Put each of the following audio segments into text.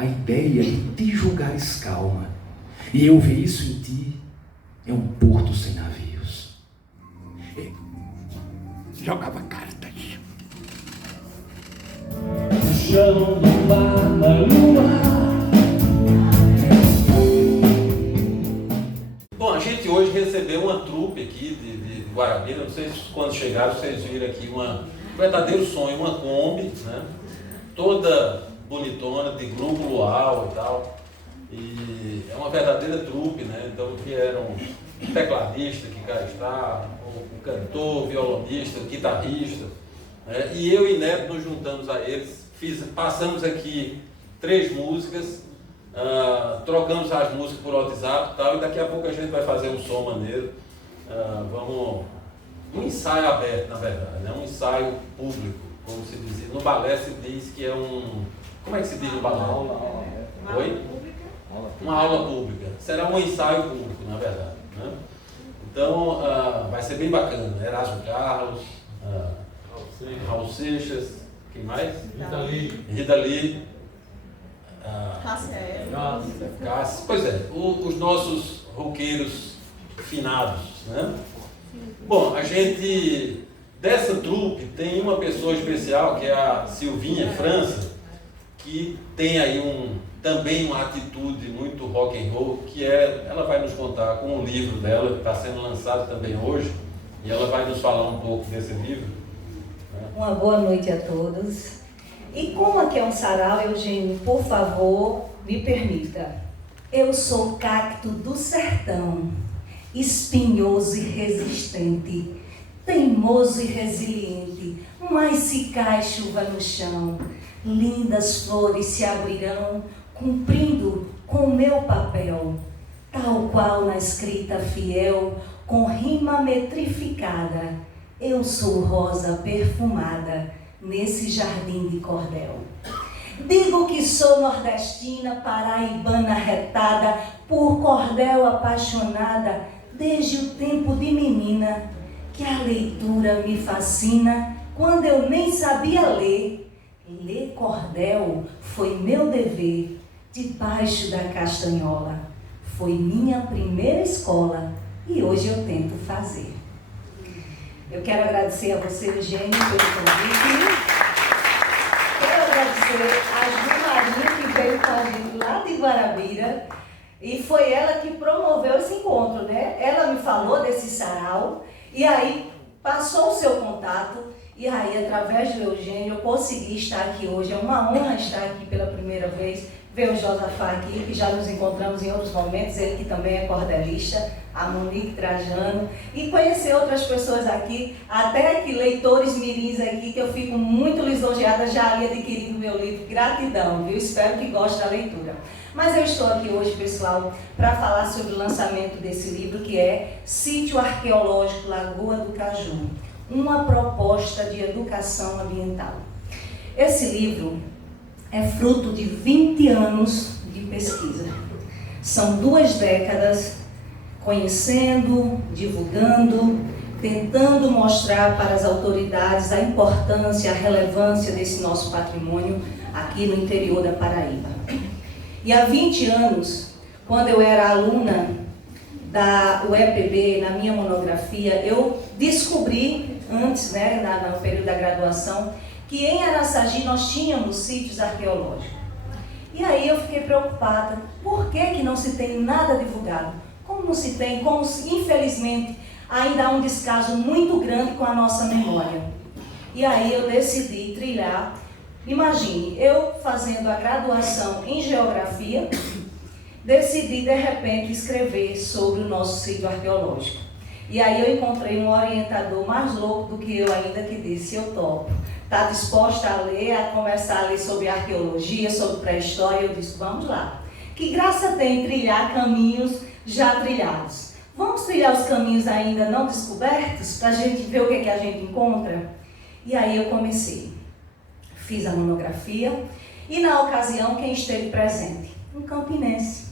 a ideia de te julgares calma, e eu ver isso em ti, é um porto sem navios. Jogava cartas. O chão do bar na lua. Bom, a gente hoje recebeu uma trupe aqui de Guarabira. Não sei se quando chegaram vocês viram aqui um verdadeiro sonho, uma Kombi, né? Toda bonitona, de grupo luau e tal. E é uma verdadeira trupe, né? Então vieram um tecladista que cá está, um cantor, violonista, guitarrista, né? E eu e Neto nos juntamos a eles, passamos aqui 3 músicas, trocamos as músicas por WhatsApp e tal, e daqui a pouco a gente vai fazer um som maneiro. Um ensaio aberto, na verdade, né? Um ensaio público, como se diz. No balé se diz que é um... Como é que se diz no balé? Oi? Uma aula pública. Será um ensaio público, na verdade, né? Então, vai ser bem bacana. Erasmo Carlos, Raul Seixas, quem mais? Rita Lee. Cássio. Pois é, os nossos roqueiros finados, né? Bom, a gente, dessa trupe, tem uma pessoa especial, que é a Silvinha França, que tem aí também uma atitude muito rock and roll, que ela vai nos contar com um livro dela, que está sendo lançado também hoje, e ela vai nos falar um pouco desse livro. Né? Uma boa noite a todos. E como aqui é um sarau, Eugênio, por favor, me permita. Eu sou cacto do sertão, espinhoso e resistente, teimoso e resiliente, mas se cai chuva no chão, lindas flores se abrirão, cumprindo com meu papel, tal qual na escrita fiel, com rima metrificada, eu sou rosa perfumada, nesse jardim de cordel. Digo que sou nordestina, paraibana retada, por cordel apaixonada, desde o tempo de menina, que a leitura me fascina, quando eu nem sabia ler. Ler cordel foi meu dever, debaixo da castanhola. Foi minha primeira escola, e hoje eu tento fazer. Eu quero agradecer a você, Eugênio, pelo convite. Quero agradecer a Ju Marinha, que veio com a gente lá de Guarabira. E foi ela que promoveu esse encontro, né? Ela me falou desse sarau, e aí passou o seu contato, e aí, através do Eugênio, eu consegui estar aqui hoje. É uma honra estar aqui pela primeira vez, ver o Josafá aqui, que já nos encontramos em outros momentos, ele que também é cordelista, a Monique Trajano, e conhecer outras pessoas aqui, até aqui, leitores mirins aqui, que eu fico muito lisonjeada já ali adquirindo meu livro. Gratidão, viu? Espero que goste da leitura. Mas eu estou aqui hoje, pessoal, para falar sobre o lançamento desse livro, que é Sítio Arqueológico Lagoa do Caju, uma proposta de educação ambiental. Esse livro é fruto de 20 anos de pesquisa. São 2 décadas conhecendo, divulgando, tentando mostrar para as autoridades a importância, a relevância desse nosso patrimônio aqui no interior da Paraíba. E há 20 anos, quando eu era aluna da UEPB, na minha monografia, eu descobri, antes, né, no período da graduação, que em Araçagi nós tínhamos sítios arqueológicos. E aí eu fiquei preocupada, por que não se tem nada divulgado? Como não se tem, como infelizmente ainda há um descaso muito grande com a nossa memória. E aí eu decidi trilhar, imagine, eu fazendo a graduação em geografia, decidi de repente escrever sobre o nosso sítio arqueológico. E aí eu encontrei um orientador mais louco do que eu ainda, que disse: eu topo. Está disposta a ler, a conversar ali sobre arqueologia, sobre pré-história? Eu disse: vamos lá. Que graça tem trilhar caminhos já trilhados? Vamos trilhar os caminhos ainda não descobertos, para a gente ver o que, é que a gente encontra? E aí eu comecei. Fiz a monografia e, na ocasião, quem esteve presente? Um campinense,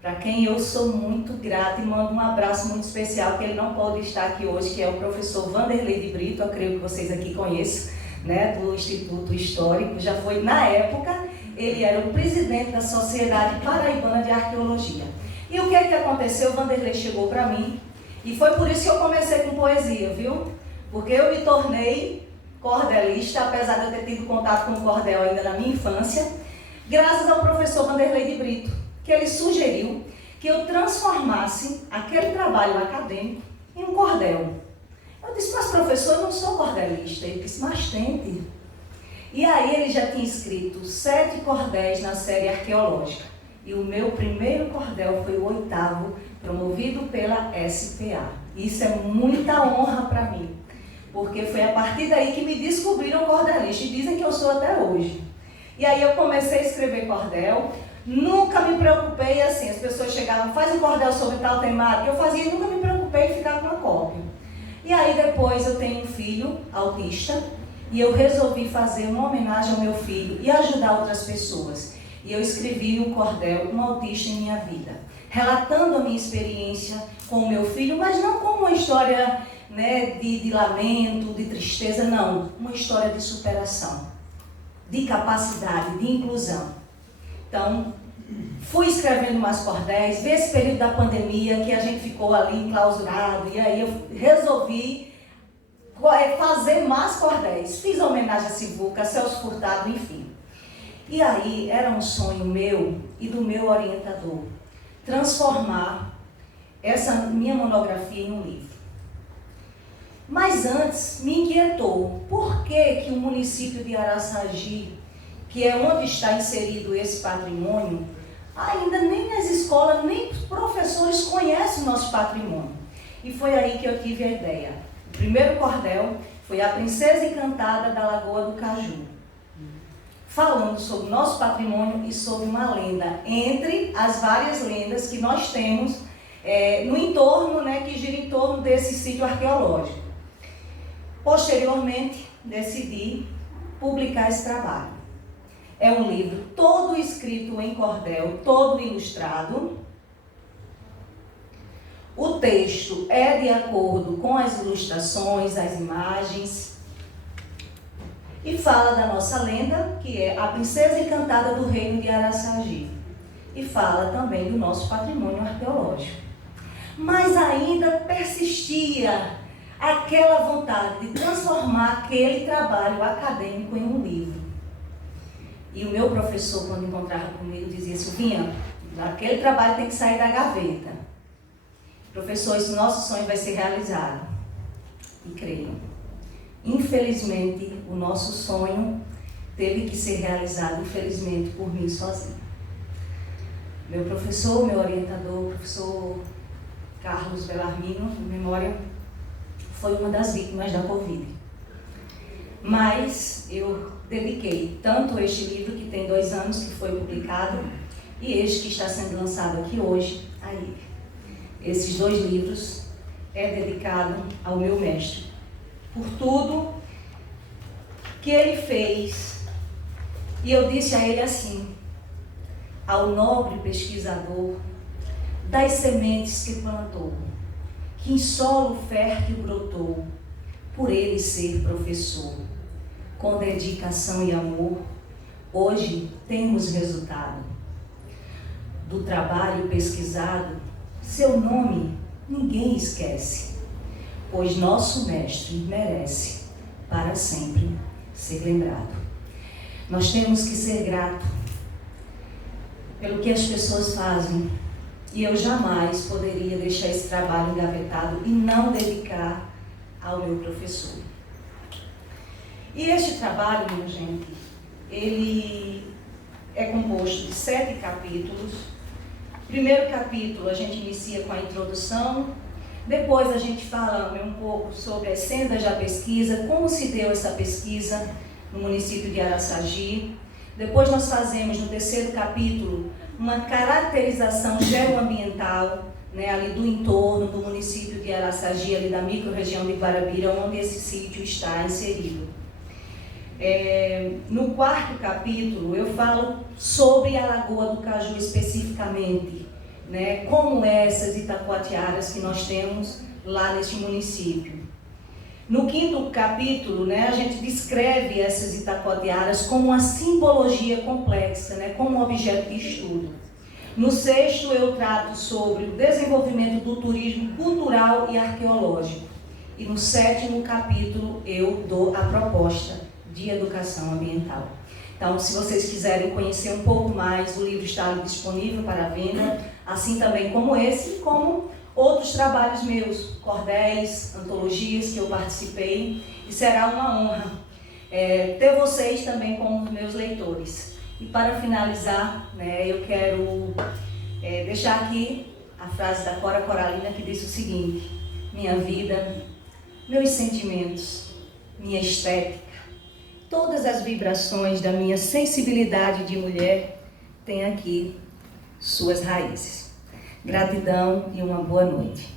para quem eu sou muito grata e mando um abraço muito especial, que ele não pode estar aqui hoje, que é o professor Vanderlei de Brito, eu creio que vocês aqui conhecem, né, do Instituto Histórico. Já foi, na época, ele era o presidente da Sociedade Paraibana de Arqueologia. E o que é que aconteceu? O Vanderlei chegou para mim, e foi por isso que eu comecei com poesia, viu? Porque eu me tornei cordelista, apesar de eu ter tido contato com o cordel ainda na minha infância, graças ao professor Vanderlei de Brito, que ele sugeriu que eu transformasse aquele trabalho acadêmico em um cordel. Eu disse, mas professor, eu não sou cordelista. Ele disse, mas tente. E aí ele já tinha escrito 7 cordéis na série arqueológica. E o meu primeiro cordel foi o 8º, promovido pela SPA. Isso é muita honra para mim, porque foi a partir daí que me descobriram cordelista e dizem que eu sou até hoje. E aí eu comecei a escrever cordel, nunca me preocupei assim, as pessoas chegavam, faz um cordel sobre tal temática, eu fazia e nunca me preocupei em ficar com a cópia. E aí depois eu tenho um filho autista e eu resolvi fazer uma homenagem ao meu filho e ajudar outras pessoas. E eu escrevi um cordel, um autista em minha vida, relatando a minha experiência com o meu filho, mas não como uma história, né, de lamento, de tristeza, não. Uma história de superação, de capacidade, de inclusão. Então, fui escrevendo mais cordéis, veio esse período da pandemia que a gente ficou ali enclausurado, e aí eu resolvi fazer mais cordéis. Fiz homenagem a Sivuca, a Celso Furtado, enfim. E aí era um sonho meu e do meu orientador, transformar essa minha monografia em um livro. Mas antes me inquietou, por que o município de Araçagi, que é onde está inserido esse patrimônio, ainda nem as escolas, nem os professores conhecem o nosso patrimônio. E foi aí que eu tive a ideia. O primeiro cordel foi A Princesa Encantada da Lagoa do Caju, falando sobre o nosso patrimônio e sobre uma lenda, entre as várias lendas que nós temos no entorno, né, que gira em torno desse sítio arqueológico. Posteriormente, decidi publicar esse trabalho. É um livro todo escrito em cordel, todo ilustrado. O texto é de acordo com as ilustrações, as imagens. E fala da nossa lenda, que é a Princesa Encantada do Reino de Araçagi. E fala também do nosso patrimônio arqueológico. Mas ainda persistia aquela vontade de transformar aquele trabalho acadêmico em um livro. E o meu professor, quando encontrava comigo, dizia, Silvinha, aquele trabalho tem que sair da gaveta. Professor, esse nosso sonho vai ser realizado. E creiam, infelizmente, o nosso sonho teve que ser realizado, infelizmente, por mim sozinha. Meu professor, meu orientador, o professor Carlos Belarmino, em memória, foi uma das vítimas da Covid. Mas eu dediquei tanto este livro, que tem 2 anos que foi publicado, e este que está sendo lançado aqui hoje, a ele. Esses 2 livros é dedicado ao meu mestre, por tudo que ele fez. E eu disse a ele assim, ao nobre pesquisador das sementes que plantou, que em solo fértil brotou, por ele ser professor. Com dedicação e amor, hoje temos resultado. Do trabalho pesquisado, seu nome ninguém esquece, pois nosso mestre merece para sempre ser lembrado. Nós temos que ser gratos pelo que as pessoas fazem, e eu jamais poderia deixar esse trabalho engavetado e não dedicar ao meu professor. E este trabalho, minha gente, ele é composto de 7 capítulos. Primeiro capítulo a gente inicia com a introdução, depois a gente fala um pouco sobre as sendas da pesquisa, como se deu essa pesquisa no município de Araçagi. Depois nós fazemos no 3º capítulo uma caracterização geoambiental, né, ali do entorno do município de Araçagi, ali da microrregião de Guarabira, onde esse sítio está inserido. No 4º capítulo eu falo sobre a Lagoa do Caju especificamente, né, como essas itacoatiaras que nós temos lá neste município. No 5º capítulo, né, a gente descreve essas itacoatiaras como uma simbologia complexa, né, como um objeto de estudo. No 6º, eu trato sobre o desenvolvimento do turismo cultural e arqueológico. E no 7º capítulo, eu dou a proposta de educação ambiental. Então, se vocês quiserem conhecer um pouco mais, o livro está disponível para venda, assim também como esse, como outros trabalhos meus, cordéis, antologias que eu participei, e será uma honra ter vocês também como meus leitores. E para finalizar, né, eu quero deixar aqui a frase da Cora Coralina que diz o seguinte: minha vida, meus sentimentos, minha estética, todas as vibrações da minha sensibilidade de mulher têm aqui suas raízes. Gratidão e uma boa noite.